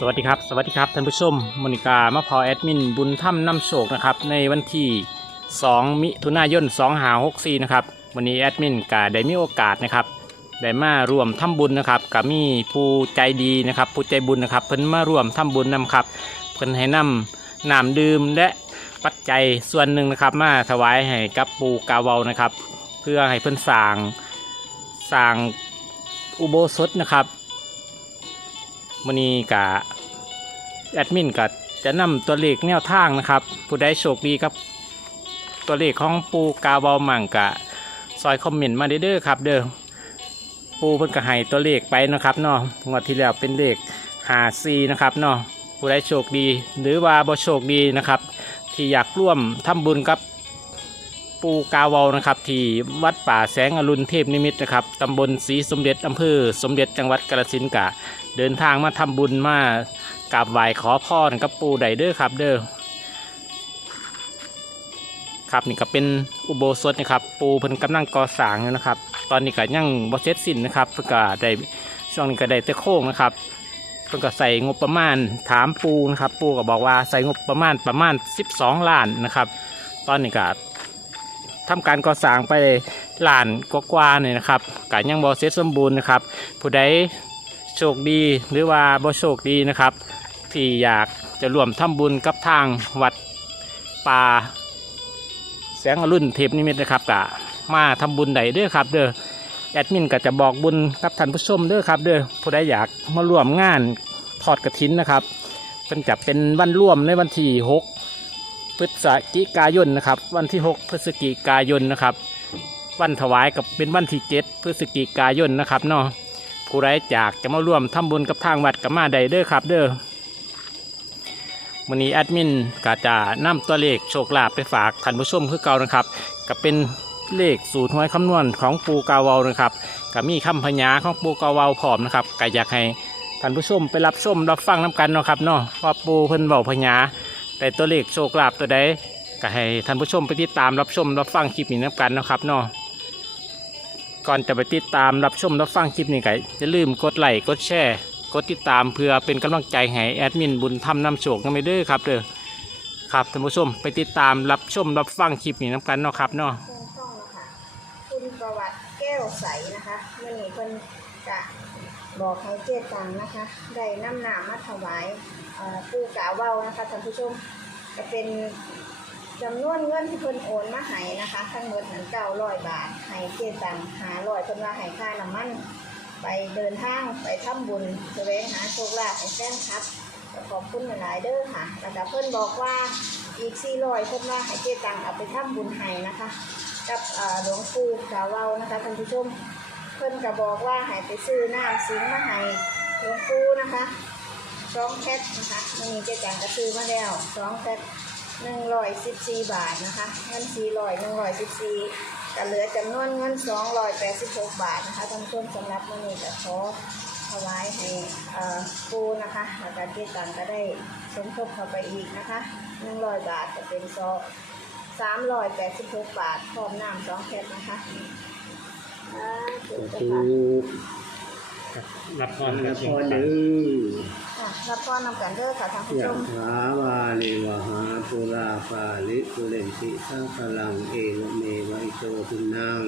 สวัสดีครับ สวัสดีครับท่านผู้ชมมนิกามาพอแอดมิน บุญถ้ำน้ำโชคนะครับในวันที่ 2 มิถุนายน2หา64นะครับวันนี้แอดมินก็ได้มีโอกาสนะครับได้มาร่วมทำบุญนะครับกับมีผู้ใจดีนะครับผู้ใจบุญนะครับ เพิ่นมาร่วมทำบุญนำครับเพิ่นให้นำน้ำดื่มและปัจจัยส่วนหนึ่งนะครับ มาถวายให้กับปูกาเวานะครับ เพื่อให้เพิ่นสร้างสร้างอุโบสถนะครับ มื่อนี้กะแอดมินก็จะนำตัวเลขแนวทางนะครับ ผู้ใดโชคดีครับ ตัวเลขของปูกาบอมังกะซอยคอมเมนต์มาเด้อครับ เด้อปูเพิ่นก็ให้ตัวเลขไปนะครับเนาะงวดที่แล้วเป็นเลขหาซีนะครับเนาะผู้ใดโชคดี หรือว่าบ่โชคดีนะครับ ที่อยากร่วมทำบุญกับ ปูกาวานะครับที่วัดป่าแสงอรุณเทพนิมิตนะครับตำบลศรีสมเด็จอำเภอสมเด็จจังหวัดกาฬสินธุ์กะ เดินทางมาทำบุญมากราบไหว้ขอพรกับปูไดเด้อครับเด้อครับนี่ก็เป็นอุโบสถนะครับ ปูเพิ่นกำลังก่อสร้างอยู่นะครับ ตอนนี้ก็ยังบ่เสร็จสิ้นนะครับเพิ่นก็ได้ช่วงนี้ก็ได้แต่โค้งนะครับเพิ่นก็ใส่งบประมาณถามปูนะครับ ปูก็บอกว่าใส่งบประมาณประมาณ 12 ล้านนะครับ ตอนนี้ก็ ทำการก่อสร้างไปล้านกว่าๆเนี่ยนะครับก็ยังบ่เสร็จสมบูรณ์นะครับ ผู้ใดโชคดีหรือว่าบ่โชคดีนะครับ ที่อยากจะร่วมทำบุญกับทางวัดป่าแสงอรุณเทพนิมิตนะครับกะมาทำบุญใดเด้อครับ เด้อแอดมินก็จะบอกบุญกับท่านผู้ชมเด้อครับเด้อผู้ใดอยากมาร่วมงานทอดกระถินนะครับเป็นจะเป็นวันร่วมในวันที่6 พฤศจิกายนนะครับ วันที่ 6 พฤศจิกายนนะครับ วันถวายกับเป็นวันที่ 7 พฤศจิกายนนะครับเนาะผู้ใดอยากจะมาร่วมทำบุญกับทางวัดกับมาใดเด้อครับ เด้อวันนี้แอดมินก็จะนำตัวเลขโชคลาภไปฝากท่านผู้ชมคือเก่านะครับก็เป็นเลขสูตรหวยคำนวณของปูกาวาวนะครับก็มีคำพญาของปูกาวาวพร้อมนะครับก็อยากให้ท่านผู้ชมไปรับชมรับฟังน้กันเนาะครับเนาะว่าปูเพิ่นเบาพญา แต่ตัวเลขโชคลาภตัวใดก็ให้ท่านผู้ชมไปติดตามรับชมรับฟังคลิปนี้น้กันนะครับเนาะก่อนจะไปติดตามรับชมรับฟังคลิปนี้ก็อย่าลืมกดไลค์กดแชร์กดติดตามเพื่อเป็นกำลังใจให้แอดมินบุญทำนำโชคกันไปด้อครับเด้อครับท่านผู้ชมไปติดตามรับชมรับฟังคลิปนี้น้ำกันเนาะครับเนาะเพิ่นต้องนะคะคุณประวัติแก้วใสนะคะเมื่อนี้เพิ่นจะบอกให้เจตังนะคะได้น้ำหนามาถวาย เอ่อปู่กาเว้านะคะท่านผู้ชมจะเป็นจำนวนเงินที่เพิ่นโอนมาให้นะคะ ทั้งหมดนั้นเก้าร้อยบาทให้เจตังหาร้อยเพิ่นว่าให้ค่าน้ำมัน ไปเดินทางไปทำบุญแสวงหาโชคลาภให้แฟนคลับขอบคุณหลายๆเด้อค่ะแล้วก็เพิ่นบอกว่าอีกสี่ร้อยเพิ่นว่าให้เจตังเอาไปทำบุญให้นะคะ กับหลวงปู่กาเว้านะคะท่านผู้ชม เพิ่นก็บอกว่าให้ไปซื้อน้ำสิงมาให้หลวงปู่นะคะ สองแพ็คนะคะมันมีเจ๊จังก็ซื้อมาแล้วสองแพ็คหนึ่งร้อยสิบสี่บาทนะคะ เงินสี่ร้อยหนึ่งร้อยสิบสี่ก็เหลือจำนวนเงินสองร้อยแปดสิบหกบาทนะคะท่านผู้ชมสำหรับมันนี้ก็ขอถวายให้ปูนะคะแล้วก็เจ๊จังก็ได้สมทบเข้าไปอีกนะคะหนึ่งร้อยบาทจะเป็นซอสามร้อยแปดสิบหกบาทพร้อมน้ำสองแพ็คนะคะอ่าถูกถูค่ะ รับพรนกับคเชียงรเด้ออะรับพรนำกันเด้อค่ะท่านผู้ยะชม ถาวาลิวหาปุราปาลิปุเรนติสังพลังเอวเมวะอิโตทินัง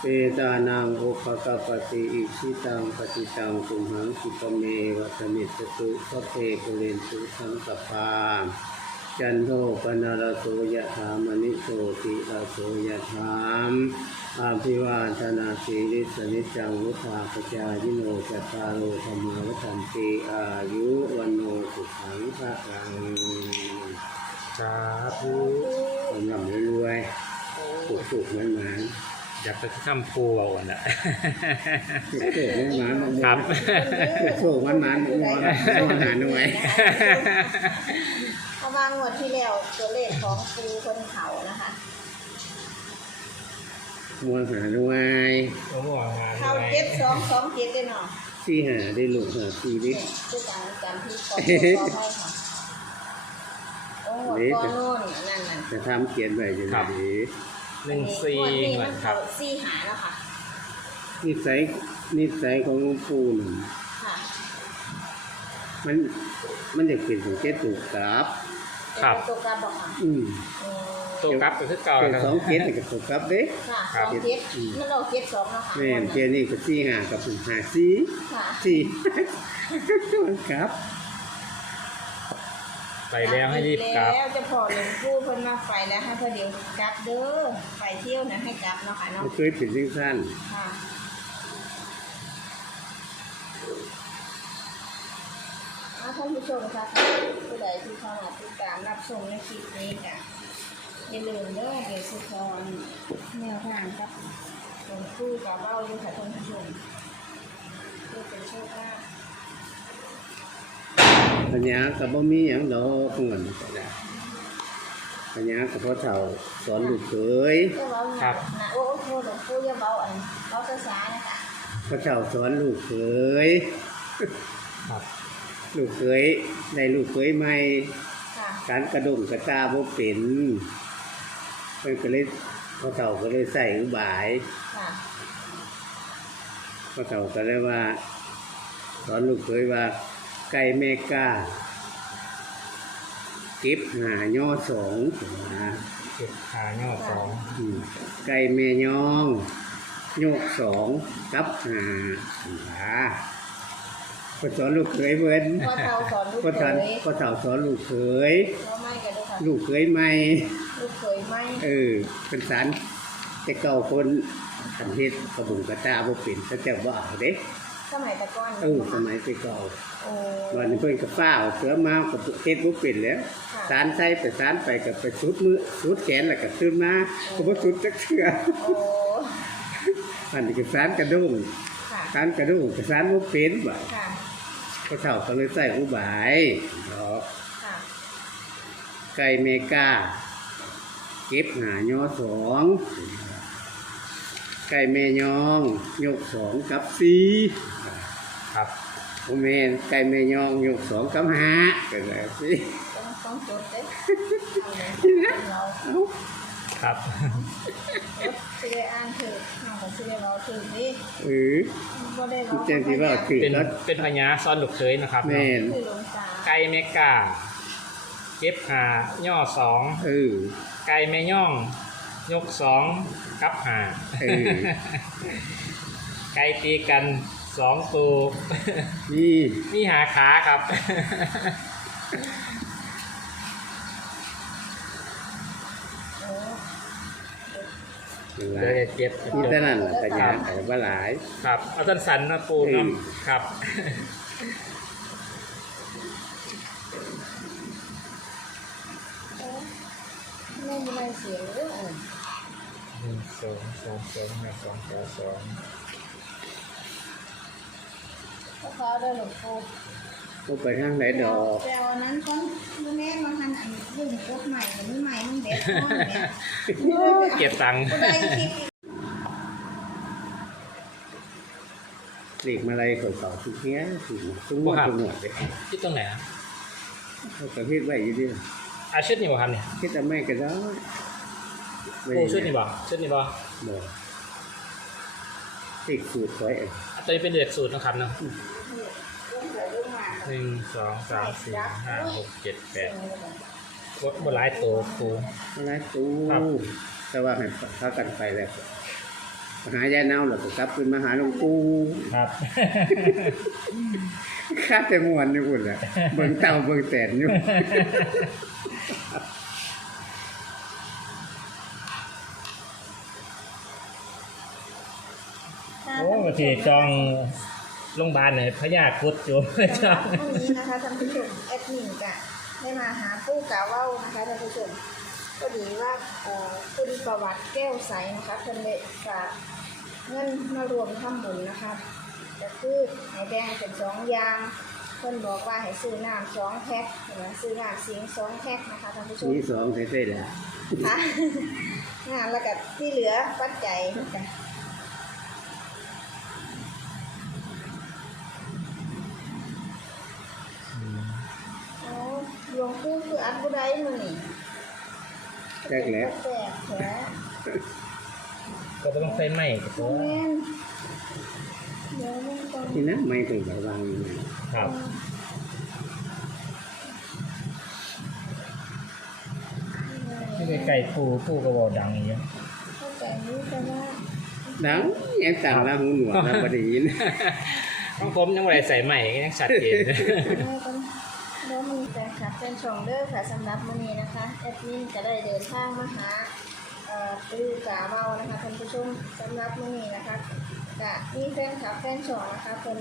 เปตานังอุปกปปติอิชิตังปฏิตังกุมหังคิปเมวะสมิจจตุสเพปุเรนตุสังกปา จันโทปนารโสยะถามณิโสติราโสยะถามอาภิวาทนาสีริสนิจจังวุธาปจายิโนจัตตารโอธรรมาวัฏันติอายุวันโนสุขังพระรังสาธุสำหรับรวยๆสุขสุขมันมันอยากไปทำปูเอาอะนะสุขสุขมันมันครับสุขสุขมันมันมอนมอนหาหน่วยเพราะ ว่างวดที่แล้วตัวเลขของครูคนเขานะคะมวนหาหน่วยผมว่างานเข้าเจ็ดสองสองเจ็ดได้เนาะสี่หาได้ลูกหาสี่ดิเนี่ยคือการการที่ขอให้ค่ะโอ้โหก้อนโน่นนั่นนั่นจะทำเขียนไว้จะได้ดีหนึ่งสี่งวดนี้เหมืมัอนนคเขารับสี่หาแล้วค่ะนิสัยนิสัยของหลวงปู่น่ะค่ะนมันมันจะเป็นถึงเจ็ดตูกลับ ครับเป็นตัวกลับบอกค่ะอืมอืมตัวกลับก็คือเก่าเป็นนะคสรัอบงเจ็ดนี่ก็ตูกลับเด้ค่ะคสรัอบงเจ็ดมันเราเจ็ดสองแล้วค่ะแม่นเทียนี่ก็สี่ห้ากับห้าสี่ค่ะสี่ มันกลับ ไปแล้วให้รีบกลับ แล้วจะพอหลวงปู่เพิ่นมาไฟแล้วให้พอเดี๋ยวกลับเด้อไปเที่ยวนะให้กลับเนาะค่ะเนาะมันเคยเป็นสิ่งสั้นค่ะเอาท่านผู้ชมค่ะผู้ใดที่เข้ามาติดตามรับชมในคลิปนี้ก็อย่าลืมเด้อเดี๋ยวสุพรแนวทางครับหลวงปู่กับเบ้าอยู่ค่ะท่านผู้ชมเพื่อเป็นโชคลาภปัญญากับบ่มีหยังดอกเงินก็ได้ปัญญากับพ่อเฒ่าสอนลูกเขยเจ้าเบาหครันับกนะโอ้โหหลวงปู่อย่าเบาอันเบาช้าๆนะคะพ่อเฒ่าสอนลูกเขยครับ ลูกเขยได้ลูกเขยใหม่ค่ะการกระดงกระตาบ่เป็นเพิ่นก็เลยพ่อเฒ่าก็เลยใส่อุบายค่ะพ่อเฒ่าก็เลยว่าสอนลูกเขยว่า ไก่แม่กล้าเก็บหาย่อสองนะเก็บขาย่อสองอืมไก่แม่ยองโยกสองกับหาหา พ่อสอนลูกเขยเพิ่นพ่อเฒ่าสอนลูกพ่อเขสอนยพ่อเฒ่าสอนลูกเขยพ่อไม่กันด้วยค่ะลูกเขยใหม่ ลูกเขยไม่เออเป็นสารแต่เก่าคนอันเฮ็ดกระบุงกระตาบ่เป็นแต่แต่บ่เอาเด้สมัยแตะก้อนเออสมัยแต่เก่าโอ้วันนี้เพิ่นก็ฟ้าวเสือมาก็เฮ็ดบ่เป็นแล้วค่ะสารใส่ไปสารไปก็ไปสุดมือสุดแขนแล้วก็ตื่นมาก็บ่สุดจักเทื่อโอ้อันนี้ก็สารกระด้งค่ะ สารกระด้งก็สารบ่เป็นบ่ ค่ะ ก็เฒ่าก็เลยใส่อุบายเนาะค่ะ ไก่เมกาเก็บหาย่อสองไก่แม่ยองยกสองกับสี่ครับโอแมนไก่แม่ยองยกสองกับห้าก็แล้วสิต้องต้องจดเด้เอาเลยเราเอ้าครับ สิได้อ่านถือเอาของสิได้เราถือนี่เออบ่ได้เราเจนที่ว่าคือเป็นก็เป็นพญาซ้อนลูกเคยนะครับแม่นคือหลวงตาไก่เมกาเก็บหาย่อสองเออไก่แม่ย่อง ยกสองกับหาเออไก่ตีกันสองตัวนี่มีหาขาครับ โอ้ นั่นเดี๋ยวล่ะจะเจ็บนี่เท่านั้นล่ะปัญญาแต่ว่าหลาย ครับเอาต้นสันมาปูอืเนาะม ครับโอ้ไม่มีอะไรเสียงเด้ออะหนึ่งสองสามสองห้าสองแปดสองพวกเขาได้หลวงปู่ ก็ไปทางไหนดอกแต่วันนั้นก็มื้อแม่มาหันอันยืมกดใหม่อันนี้ใหม่มันเด็ดก้อนเนี่ยเก็บตังค์ก็ได้คลิปหลีกมาลัยเขาเก่าทุกเนี้ยทุกทุกงวดทุกงวดเลยคิดตรงไหนอะเขาก็เฮ็ดไว้อยู่เดียวอาชุดนี่บ่ครับเนี่ยเฮ็ดแต่ไม่ก็ได้ไม่ปูชุดนี่บ่ชุดนี่บ่บ่ติดสูตรไว้เองตัวนี้เป็นเด็กสูตรนะครับเนาะ หมาหนึ่งสองสามสี่ห้าหกเจ็ดแปดบดหลายตัวปูอะไรตู้ครับ แต่ว่าให้พากันไปแล้วหายายเน่าแล้วก็กลับขึ้นมาหาหลวงปู่ครับ ข้าแต่มวนนี่พุ่นแหละเบิ่งเต่าเบิ่งแตนอยู่ โอ้บางทีจอง โรงพยาบาลไหนพญาครุดอยู่สำหรับวันนี้นะคะท่านผู้ชมแอดมินกะได้มาหาผู้กล่าวเว้านะคะท่านผู้ชมก็ดีว่าเอ่อคุณประวัติแก้วใสนะคะเพิ่นเลยฝากเงินมารวมทำบุญนะคะก็คือให้แบ่งเป็นสองอย่างเพิ่นบอกว่าให้ซื้อน้ำสองแพ็คหรือว่าซื้อน้ำสิงสองแพ็คนะคะท่านผู้ชม มีสองใส่ๆแหละค่ะงานแล้วก็ที่เหลือปัจจัย ผู้ใดมือนี่แจกแล้วแจกแท้ก็ต้องใส่ใหม่กับผมแม่นี่ยวมันต้นะไม่ถึงกับวางอยู่นะครับที่คือไก่ปูปูกระบอกดังอย่างเงเนี่ดังยังต่างแล้วหูหนวกแล้วประเดี๋ยว ของผมยังไม่ได้ใส่ใหม่ยังชัดเจน แฟนคลับแฟนช่องเด้อค่ะสำหรับมื้อนี้นะคะแอดมินจะได้เดินทางมาหาเอ่อปูกาเบานะคะท่านผู้ชมสำหรับมื้อนี้นะคะจะมีแฟนคลับแฟนช่องนะคะเพิ่น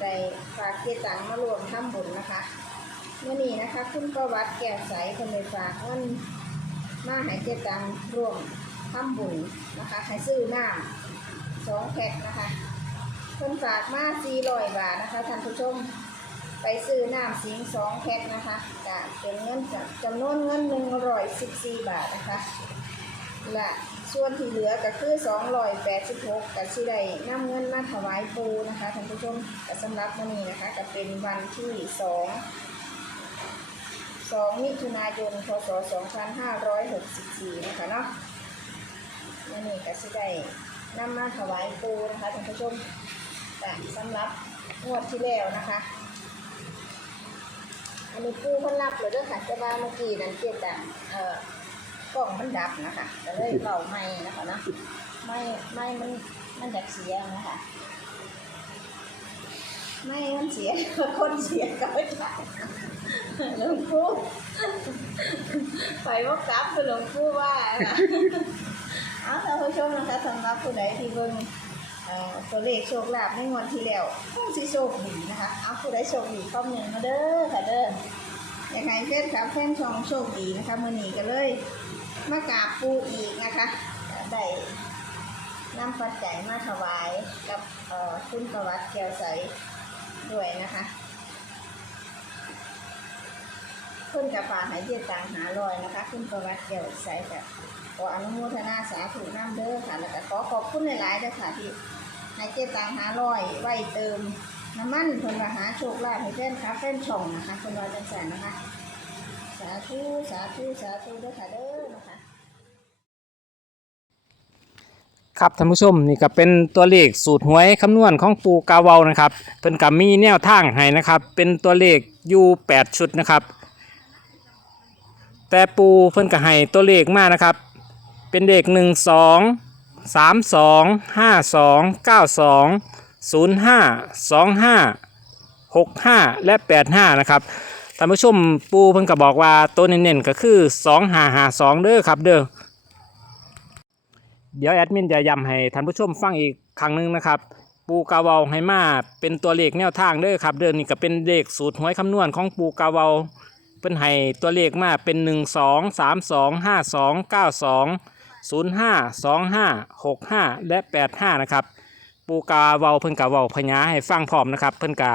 ได้ฝากเกตังมารวมทำบุญนะคะมื้อนี้นะคะคุณประวัติแก้วใสเพิ่นได้ฝากเงินมาให้เกตังรวมทำบุญนะคะให้ซื้อน้ำสองแพ็คนะคะเพิ่นฝากมา400บาทนะคะท่านผู้ชม ไปซื้อน้ำสิงสองแพ็คนะคะจะเป็นเงินจำนวนเงินหนึ่งร้อยสิบสี่บาทนะคะ และส่วนที่เหลือก็คือสองร้อยแปดสิบหกกับที่ได้นำเงินมาถวายปูนะคะท่านผู้ชมแต่สำหรับวันนี้นะคะก็เป็นวันที่สองสองมิถุนายนพศสองพันห้าร้อยหกสิบสี่นะคะเนาะวันนี้ก็ที่ได้นำมาถวายปูนะคะท่านผู้ชมแต่สำหรับงวดที่แล้วนะคะ อันนี้ปูคนรับเลยเด้วยค่ะแต่ว่าเมื่อกี้นั้นเกียแต่เอ่อกล่องมันดับนะคะก็เลยเบาไม่นะคะเนาะไม่ไม่มันมันจากเสียนะคะไม่มันเสียคนเสียก็ไม่ได้หลวงปู่ไปว่ากลับคือหลวงปู่ว่าค่ะเอาท่านผู้ชมนะคะสำหรับผู้ใดที่เบิ่ง ตัวเลขโชคลาภในงวดที่แล้วคงสิโชคดีนะคะ เอาผู้ใดโชคดีคอมเมนต์มาเด้อค่ะเด้ออยากให้เพื่อนครับเพื่อนชองโชคดีนะคะมือหนีกันเลยมากราบปูอีกนะคะได้นำปัจจัยมาถวายกับเอ่อคุณประวัติเกียวใสด้วยนะคะเพื่อนกับฝากให้เจ็ดตังหาลอยนะคะ คุณประวัติเกียวใสกับขออนุโมทนาสาธุน้ำเด้อค่ะแล้วก็ขอขอบคุณหลายๆด้วยค่ะที่ ให้เจ็ดตังหาลอยไว้เติมน้ำมันเพิ่นว่าหาโชคลาภให้แฟนคลับแฟนช่องนะคะเพิ่นว่าจังซั่นนะคะ สาธุสาธุสาธุด้อค่ะเด้อนะคะครับท่านผู้ชมนี่ก็เป็นตัวเลขสูตรหวยคำนวณของปูกาเวานะครับเพิ่นก็มีแนวทางให้นะครับ เป็นตัวเลขอยู่8ชุดนะครับ แต่ปูเพิ่นก็ให้ตัวเลขมานะครับ เป็นเลข1 2 3 2 5 2 9 2 0 5 2 5 6 5และ85นะครับท่านผู้ชมปูเพิ่นก็บอกว่าตัวเน้นๆก็คือ2 5 5 2เด้อครับเด้อเดี๋ยวแอดมินจะย้ำให้ท่านผู้ชมฟังอีกครั้งหนึ่งนะครับ ปูกาวาให้มาเป็นตัวเลขแนวทางเด้อครับเดินนี่ก็เป็นเลขสูตรหวยคำนวณของปูกาวาเป็นให้ตัวเลขมาเป็น 1 2 3 2 5 2 9 2 0 5 2 5 6 5 และ 85 นะครับ ปูกาเวาเพิ่นกาเวาพญาให้ฟังพร้อมนะครับ เพิ่นกา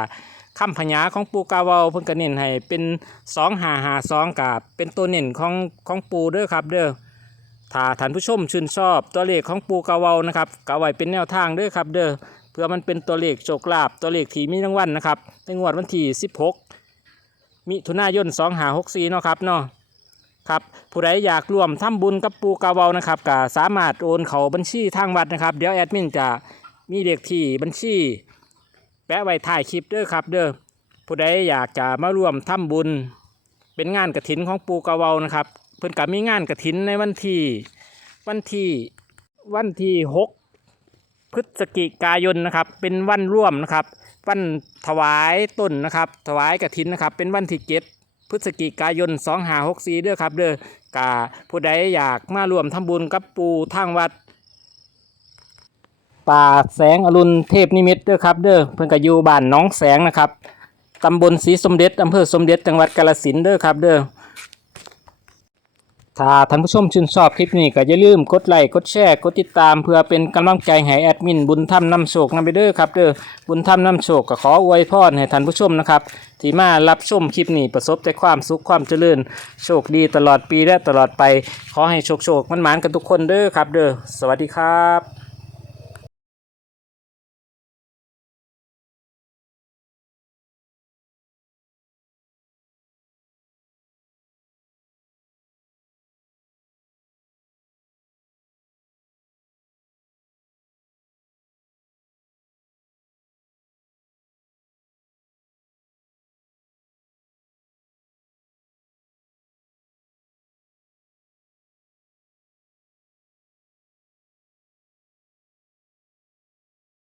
คำพญาของปูกาเวาเพิ่นก็เน้นให้เป็น 2 5 5 2กับเป็นตัวเน้นของของปูเด้อครับเด้อถ้าท่านผู้ชมชื่นชอบตัวเลขของปูกาเวานะครับกาไว้เป็นแนวทางเด้อครับเด้อเพื่อมันเป็นตัวเลขโชคลาภตัวเลขที่มีรางวัลนะครับในงวดวันที่ 16 มิถุนายน 2564 เนาะครับเนาะ ครับผู้ใดอยากร่วมทำบุญกับปูกาเวานะครับก็สามารถโอนเขาบัญชีทางวัดนะครับ เดี๋ยวแอดมินจะมีเลขที่บัญชี แปะไว้ท้ายคลิปเด้อครับ เด้อผู้ใดอยากจะมาร่วมทำบุญ เป็นงานกระถินของปูกาเวานะครับ เพิ่นก็มีงานกระถินในวันที่วันที่วันที่หกพฤศจิกายนนะครับ เป็นวันร่วมนะครับ วันถวายต้นนะครับ ถวายกระถินนะครับ เป็นวันที่เจ็ด พฤศจิกายน2 5 6 4เด้อครับเด้อกาผู้ใดอยากมาร่วมทำบุญกับปูทางวัดป่าแสงอรุณเทพนิมิตเด้อครับเด้อเพิ่นก็อยู่บ้านน้องแสงนะครับตำบลศรีสมเด็จอำเภอสมเด็จจังหวัดกาฬสินธุ์เด้อครับเด้อ ถ้าท่านผู้ชมชื่นชอบคลิปนี้ก็อย่าลืมกดไลค์กดแชร์กดติดตามเพื่อเป็นกำลังใจให้แอดมินบุญธรรมนำโชคนำไปเด้อครับเด้อบุญธรรมนำโชคก็ขออวยพรให้ท่านผู้ชมนะครับที่มารับชมคลิปนี้ประสบแต่ความสุขความเจริญโชคดีตลอดปีและตลอดไป ขอให้โชคโชคมันหมานกันทุกคนเด้อครับ เด้อสวัสดีครับ